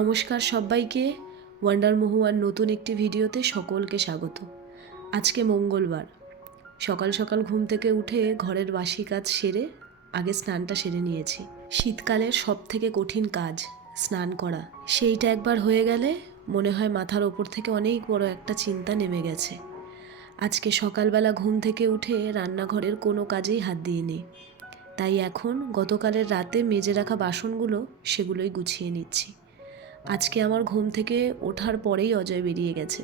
নমস্কার সবাইকে, ওয়ান্ডার মহুয়ার নতুন একটি ভিডিওতে সকলকে স্বাগত। আজকে মঙ্গলবার, সকাল সকাল ঘুম থেকে উঠে ঘরের বাসি কাজ সেরে আগে স্নানটা সেরে নিয়েছি। শীতকালের সব থেকে কঠিন কাজ স্নান করা, সেইটা একবার হয়ে গেলে মনে হয় মাথার ওপর থেকে অনেক বড় একটা চিন্তা নেমে গেছে। আজকে সকালবেলা ঘুম থেকে উঠে রান্নাঘরের কোনো কাজেই হাত দিইনি, তাই এখন গতকালের রাতে মেজে রাখা বাসনগুলো সেগুলোই গুছিয়ে নিচ্ছি। আজকে আমার ঘুম থেকে ওঠার পরেই অজয় বেরিয়ে গেছে।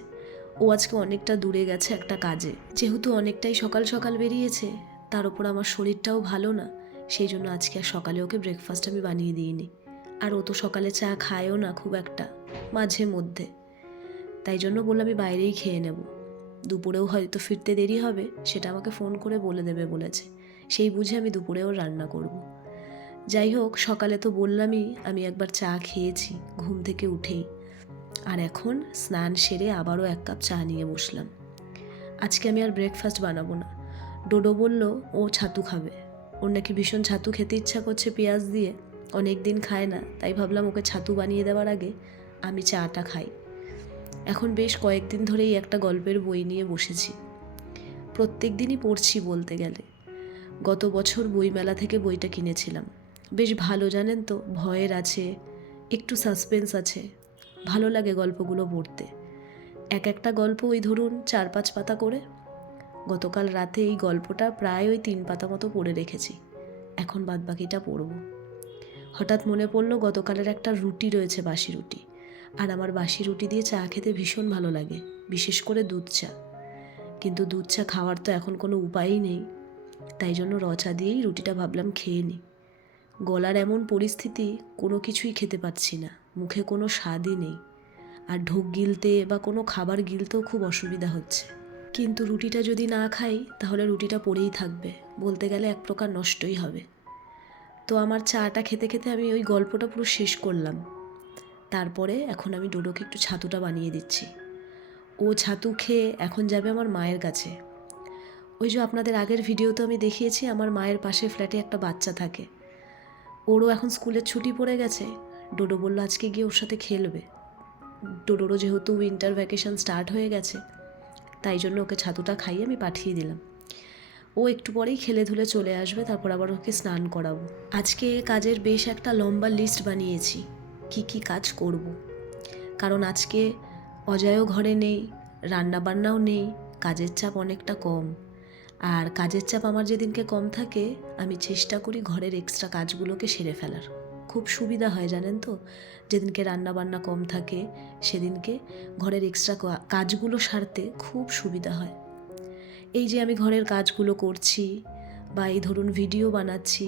ও আজকে অনেকটা দূরে গেছে একটা কাজে। যেহেতু অনেকটাই সকাল সকাল বেরিয়েছে, তার উপর আমার শরীরটাও ভালো না, সেই জন্য আজকে আর সকালে ওকে ব্রেকফাস্ট আমি বানিয়ে দিইনি। আর ও তো সকালে চা খায়ও না খুব একটা, মাঝে মধ্যে। তাই জন্য বললাম আমি বাইরেই খেয়ে নেব, দুপুরেও হয়তো ফিরতে দেরি হবে, সেটা আমাকে ফোন করে বলে দেবে বলেছে। সেই বুঝে আমি দুপুরেও রান্না করব। যাই হোক, সকালে তো বললামই আমি একবার চা খেয়েছি ঘুম থেকে উঠেই, আর এখন স্নান সেরে আবারও এক কাপ চা নিয়ে বসলাম। আজকে আমি আর ব্রেকফাস্ট বানাবো না। ডোডো বলল ও ছাতু খাবে, ওর নাকি ভীষণ ছাতু খেতে ইচ্ছা করছে পেঁয়াজ দিয়ে, অনেক দিন খায় না, তাই ভাবলাম ওকে ছাতু বানিয়ে দেওয়ার আগে আমি চাটা খাই। এখন বেশ কয়েকদিন ধরেই একটা গল্পের বই নিয়ে বসেছি। প্রত্যেক দিনই পড়ছি বলতে গেলে। গত বছর বইমেলা থেকে বইটা কিনেছিলাম। বেশ ভালো, জানেন তো, ভয়ের আছে, একটু সাসপেন্স আছে, ভালো লাগে গল্পগুলো পড়তে। এক একটা গল্প ওই ধরুন 4-5 পাতা করে। গতকাল রাতে এই গল্পটা প্রায় ওই 3 পাতা মতো পড়ে রেখেছি, এখন বাদবাকিটা পড়ব। হঠাৎ মনে পড়লো গতকালের একটা রুটি রয়েছে, বাসি রুটি, আর আমার বাসি রুটি দিয়ে চা খেতে ভীষণ ভালো লাগে, বিশেষ করে দুধ চা। কিন্তু দুধ চা খাওয়ার তো এখন কোনো উপায়ই নেই, তাই জন্য র চা দিয়েই রুটিটা ভাবলাম খেয়ে নিই। গলার এমন পরিস্থিতি, কোনো কিছুই খেতে পাচ্ছি না, মুখে কোনো স্বাদই নেই, আর ঢোক গিলতে বা কোনো খাবার গিলতেও খুব অসুবিধা হচ্ছে। কিন্তু রুটিটা যদি না খাই তাহলে রুটিটা পড়েই থাকবে, বলতে গেলে এক প্রকার নষ্টই হবে। তো আমার চাটা খেতে খেতে আমি ওই গল্পটা পুরো শেষ করলাম। তারপরে এখন আমি ডোডোকে একটু ছাতুটা বানিয়ে দিচ্ছি। ও ছাতু খেয়ে এখন যাবে আমার মায়ের কাছে। ওই যে আপনাদের আগের ভিডিওতে আমি দেখিয়েছি আমার মায়ের পাশে ফ্ল্যাটে একটা বাচ্চা থাকে, ওরও এখন স্কুলের ছুটি পড়ে গেছে। ডোডো বলল আজকে গিয়ে ওর সাথে খেলবে। ডোডোরও যেহেতু উইন্টার ভ্যাকেশন স্টার্ট হয়ে গেছে, তাই জন্য ওকে ছাতুটা খাইয়ে আমি পাঠিয়ে দিলাম। ও একটু পরেই খেলে ধুলে চলে আসবে, তারপর আবার ওকে স্নান করাবো। আজকে কাজের বেশ একটা লম্বা লিস্ট বানিয়েছি, কি কি কাজ করব। কারণ আজকে অজয়ও ঘরে নেই, রান্নাবান্নাও নেই, কাজের চাপ অনেকটা কম। আর কাজের চাপ আমার যেদিনকে কম থাকে আমি চেষ্টা করি ঘরের এক্সট্রা কাজগুলোকে সেরে ফেলার। খুব সুবিধা হয় জানেন তো, যেদিনকে রান্নাবান্না কম থাকে সেদিনকে ঘরের এক্সট্রা কাজগুলো সারতে খুব সুবিধা হয়। এই যে আমি ঘরের কাজগুলো করছি, বা এই ধরুন ভিডিও বানাচ্ছি,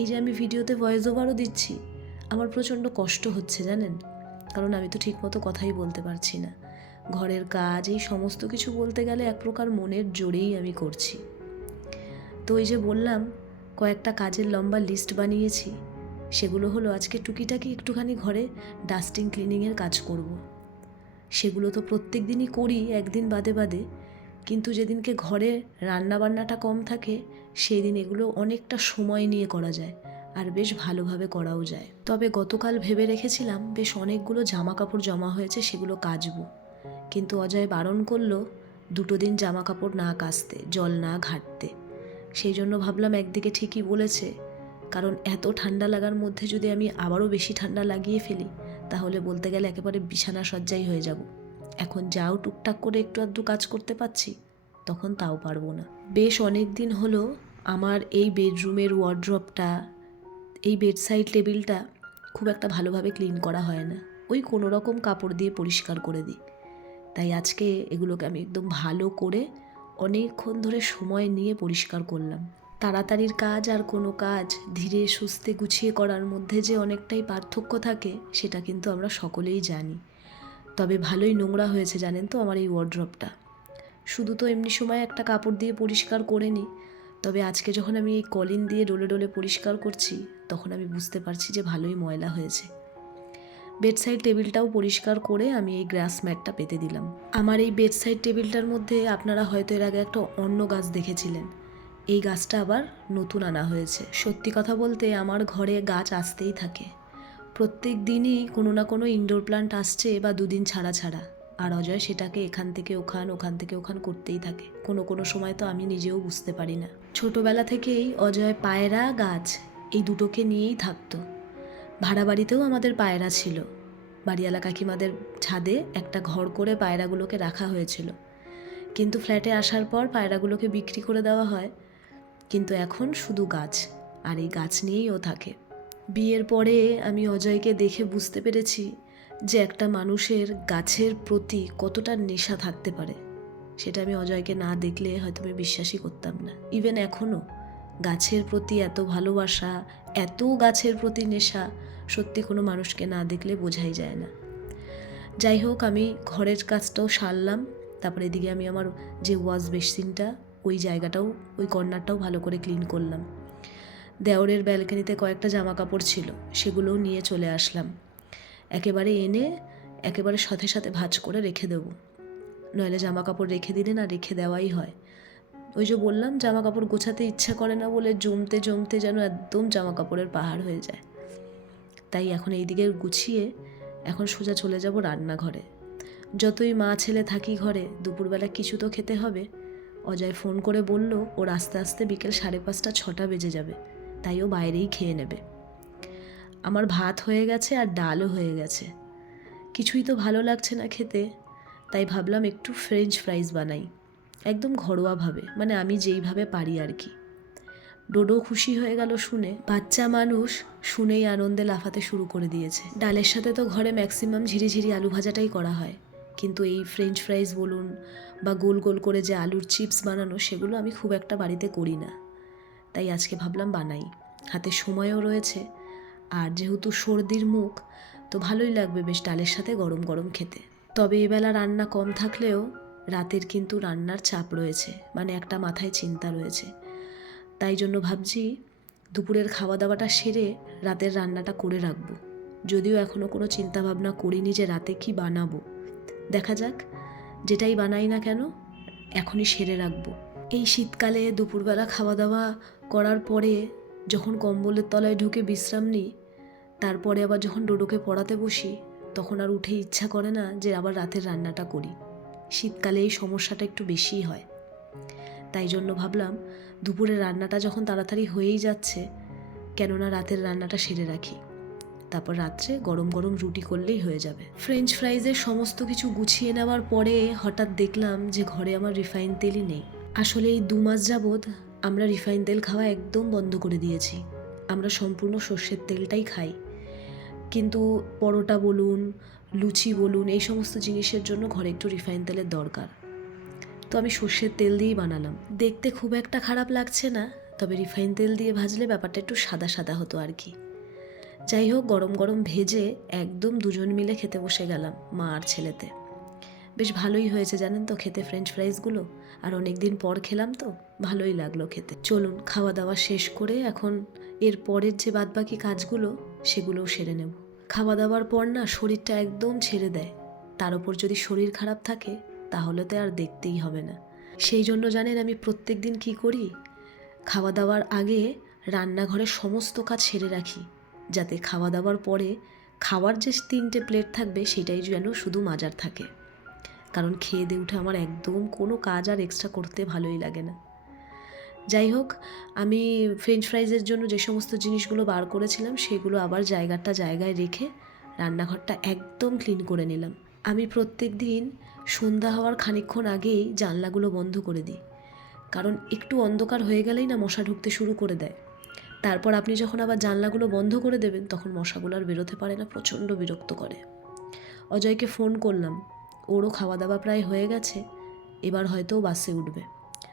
এই যে আমি ভিডিওতে ভয়েস ওভারও দিচ্ছি, আমার প্রচণ্ড কষ্ট হচ্ছে জানেন, কারণ আমি তো ঠিকমতো কথাই বলতে পারছি না। ঘরের কাজ এই সমস্ত কিছু বলতে গেলে এক প্রকার মনের জোরেই আমি করছি। তো এই যে বললাম কয়েকটা কাজের লম্বা লিস্ট বানিয়েছি, সেগুলো হলো আজকে টুকিটাকি একটুখানি ঘরে ডাস্টিং ক্লিনিংয়ের কাজ করব। সেগুলো তো প্রত্যেক দিনই করি একদিন বাদে বাদে, কিন্তু যেদিনকে ঘরে রান্নাবান্নাটা কম থাকে সেই দিন এগুলো অনেকটা সময় নিয়ে করা যায়, আর বেশ ভালোভাবে করাও যায়। তবে গতকাল ভেবে রেখেছিলাম বেশ অনেকগুলো জামা কাপড় জমা হয়েছে সেগুলো কাচবো, কিন্তু অজয় বারণ করলো 2 দিন জামা কাপড় না কাচতে, জল না ঘাঁটতে। সেই জন্য ভাবলাম একদিকে ঠিকই বলেছে, কারণ এত ঠান্ডা লাগার মধ্যে যদি আমি আবারও বেশি ঠান্ডা লাগিয়ে ফেলি তাহলে বলতে গেলে একেবারে বিছানা সজ্জাই হয়ে যাব। এখন যাও টুকটাক করে একটু আধটু কাজ করতে পারছি, তখন তাও পারবো না। বেশ অনেক দিন হলো আমার এই বেডরুমের ওয়ার্ড্রপটা, এই বেডসাইড টেবিলটা খুব একটা ভালোভাবে ক্লিন করা হয় না, ওই কোনো রকম কাপড় দিয়ে পরিষ্কার করে দিই। তাই আজকে এগুলোকে আমি একদম ভালো করে অনেকক্ষণ ধরে সময় নিয়ে পরিষ্কার করলাম। তাড়াতাড়ির কাজ আর কোনো কাজ ধীরে সুস্থে গুছিয়ে করার মধ্যে যে অনেকটাই পার্থক্য থাকে সেটা কিন্তু আমরা সকলেই জানি। তবে ভালোই নোংরা হয়েছে জানেন তো আমার এই ওয়ার্ড্রপটা। শুধু তো এমনি সময় একটা কাপড় দিয়ে পরিষ্কার করে নিই, তবে আজকে যখন আমি এই কলিন দিয়ে ডলে ডলে পরিষ্কার করছি তখন আমি বুঝতে পারছি যে ভালোই ময়লা হয়েছে। বেডসাইড টেবিলটাও পরিষ্কার করে আমি এই গ্রাস ম্যাটটা পেতে দিলাম। আমার এই বেডসাইড টেবিলটার মধ্যে আপনারা হয়তো এর আগে একটা অন্য গাছ দেখেছিলেন, এই গাছটা আবার নতুন আনা হয়েছে। সত্যি কথা বলতে আমার ঘরে গাছ আসতেই থাকে, প্রত্যেক দিনই কোনো না কোনো ইনডোর প্ল্যান্ট আসছে বা দুদিন ছাড়া ছাড়া, আর অজয় সেটাকে এখান থেকে ওখান থেকে ওখান করতেই থাকে। কোনো কোনো সময় তো আমি নিজেও বুঝতে পারি না। ছোটোবেলা থেকেই অজয় পায়রা গাছ এই দুটোকে নিয়েই থাকতো। ভাড়া বাড়িতেও আমাদের পায়রা ছিল। বাড়িওয়ালা কাকিমাদের ছাদে একটা ঘর করে পায়রাগুলোকে রাখা হয়েছিল, কিন্তু ফ্ল্যাটে আসার পর পায়রাগুলোকে বিক্রি করে দেওয়া হয়। কিন্তু এখন শুধু গাছ, আর এই গাছ নিয়েই ও থাকে। বিয়ের পরে আমি অজয়কে দেখে বুঝতে পেরেছি যে একটা মানুষের গাছের প্রতি কতটা নেশা থাকতে পারে। সেটা আমি অজয়কে না দেখলে হয়তো আমি বিশ্বাসই করতাম না। ইভেন এখনও গাছের প্রতি এত ভালোবাসা, এত গাছের প্রতি নেশা সত্যি কোনো মানুষকে না দেখলে বোঝাই যায় না। যাই হোক, আমি ঘরের কাজটাও সারলাম। তারপরে এদিকে আমি আমার যে ওয়াশ বেসিনটা, ওই জায়গাটাও, ওই কর্নারটাও ভালো করে ক্লিন করলাম। দেওরের ব্যালকনিতে কয়েকটা জামা কাপড় ছিল, সেগুলোও নিয়ে চলে আসলাম। একেবারে এনে একেবারে সাথে সাথে ভাঁজ করে রেখে দেবো, নইলে জামা কাপড় রেখে দিলে না রেখে দেওয়াই হয়। ওই যে বললাম, জামা কাপড় গোছাতে ইচ্ছা করে না বলে জমতে জমতে যেন একদম জামা কাপড়ের পাহাড় হয়ে যায়। তাই এখন এই দিকে গুছিয়ে এখন সোজা চলে যাব রান্নাঘরে। যতই মা ছেলে থাকি ঘরে, দুপুরবেলা কিছু তো খেতে হবে। অজয় ফোন করে বলল ওর আস্তে আস্তে বিকেল 5:30 6টা বেজে যাবে, তাই ও বাইরেই খেয়ে নেবে। আমার ভাত হয়ে গেছে আর ডালও হয়ে গেছে, কিছুই তো ভালো লাগছে না খেতে। তাই ভাবলাম একটু ফ্রেঞ্চ ফ্রাইজ বানাই, একদম ঘরোয়াভাবে, মানে আমি যেইভাবে পারি আর কি। ডোডো খুশি হয়ে গেল শুনে। বাচ্চা মানুষ শুনেই আনন্দে লাফাতে শুরু করে দিয়েছে। ডালের সাথে তো ঘরে ম্যাক্সিমাম ঝিরিঝিরি আলু ভাজাটাই করা হয়, কিন্তু এই ফ্রেঞ্চ ফ্রাইজ বলুন বা গোল গোল করে যে আলুর চিপস বানানো, সেগুলো আমি খুব একটা বাড়িতে করি না। তাই আজকে ভাবলাম বানাই, হাতে সময়ও রয়েছে, আর যেহেতু সর্দির মুখ, তো ভালোই লাগবে বেশ ডালের সাথে গরম গরম খেতে। তবে এবেলা রান্না কম থাকলেও রাতের কিন্তু রান্নার চাপ রয়েছে, মানে একটা মাথায় চিন্তা রয়েছে। তাই জন্য ভাবছি দুপুরের খাওয়া দাওয়াটা সেরে রাতের রান্নাটা করে রাখবো। যদিও এখনও কোনো চিন্তা ভাবনা করিনি যে রাতে কি বানাবো, দেখা যাক। যেটাই বানাই না কেন এখনই সেরে রাখবো। এই শীতকালে দুপুরবেলা খাওয়া দাওয়া করার পরে যখন কম্বলের তলায় ঢুকে বিশ্রাম নিই, তারপরে আবার যখন ডোডোকে পড়াতে বসি, তখন আর উঠে ইচ্ছা করে না যে আবার রাতের রান্নাটা করি। শীতকালে এই সমস্যাটা একটু বেশিই হয়। তাই জন্য ভাবলাম দুপুরের রান্নাটা যখন তাড়াতাড়ি হয়েই যাচ্ছে, কেননা রাতের রান্নাটা সেরে রাখি, তারপর রাত্রে গরম গরম রুটি করলেই হয়ে যাবে। ফ্রেঞ্চ ফ্রাইজের সমস্ত কিছু গুছিয়ে নেওয়ার পরে হঠাৎ দেখলাম যে ঘরে আমার রিফাইন তেলই নেই। আসলে এই 2 মাস যাবৎ আমরা রিফাইন তেল খাওয়া একদম বন্ধ করে দিয়েছি। আমরা সম্পূর্ণ সর্ষের তেলটাই খাই, কিন্তু পরোটা বলুন, লুচি বলুন, এই সমস্ত জিনিসের জন্য ঘরে একটু রিফাইন তেলের দরকার। তো আমি সর্ষের তেল দিয়েই বানালাম। দেখতে খুব একটা খারাপ লাগছে না, তবে রিফাইন তেল দিয়ে ভাজলে ব্যাপারটা একটু সাদা সাদা হতো আর কি। যাই হোক, গরম গরম ভেজে একদম দুজন মিলে খেতে বসে গেলাম, মা আর ছেলেতে। বেশ ভালোই হয়েছে জানেন তো খেতে ফ্রেঞ্চ ফ্রাইজগুলো, আর অনেক দিন পর খেলাম তো ভালোই লাগলো খেতে। চলুন খাওয়া দাওয়া শেষ করে এখন এর পরের যে বাদবাকি কাজগুলো সেগুলোও সেরে নেব। খাওয়া দাওয়ার পর না শরীরটা একদম ছেড়ে দেয়, তার উপর যদি শরীর খারাপ থাকে তাহলে তো আর দেখতেই হবে না। সেই জন্য জানেন আমি প্রত্যেক দিন কী করি, খাওয়া দাওয়ার আগে রান্নাঘরের সমস্ত কাজ সেরে রাখি, যাতে খাওয়া দাওয়ার পরে খাওয়ার যে 3টে প্লেট থাকবে সেটাই যেন শুধু মাজার থাকে। কারণ খেয়ে দিয়ে উঠে আমার একদম কোনো কাজ আর এক্সট্রা করতে ভালোই লাগে না। যাই হোক, আমি ফ্রেঞ্চ ফ্রাইজের জন্য যে সমস্ত জিনিসগুলো বার করেছিলাম সেগুলো আবার জায়গায় রেখে রান্নাঘরটা একদম ক্লিন করে নিলাম। আমি প্রত্যেক দিন সন্ধ্যা হওয়ার খানিকক্ষণ আগেই জানলাগুলো বন্ধ করে দিই, কারণ একটু অন্ধকার হয়ে গেলেই না মশা ঢুকতে শুরু করে দেয়। তারপর আপনি যখন আবার জানলাগুলো বন্ধ করে দেবেন তখন মশাগুলো আর বেরোতে পারে না, প্রচণ্ড বিরক্ত করে। অজয়কে ফোন করলাম, ওরও খাওয়া দাওয়া প্রায় হয়ে গেছে, এবার হয়তো বাসে উঠবে।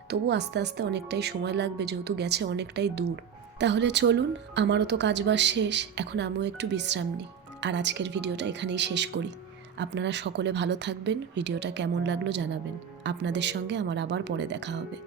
তবু আস্তে আস্তে অনেকটাই সময় লাগবে, যেহেতু গেছে অনেকটাই দূর। তাহলে চলুন, আমারও তো কাজবাজ শেষ, এখন আমিও একটু বিশ্রাম নিই। আর আজকের ভিডিওটা এখানেই শেষ করি। আপনারা সকলে ভালো থাকবেন, ভিডিওটা কেমন লাগলো জানাবেন। আপনাদের সঙ্গে আমার আবার পরে দেখা হবে।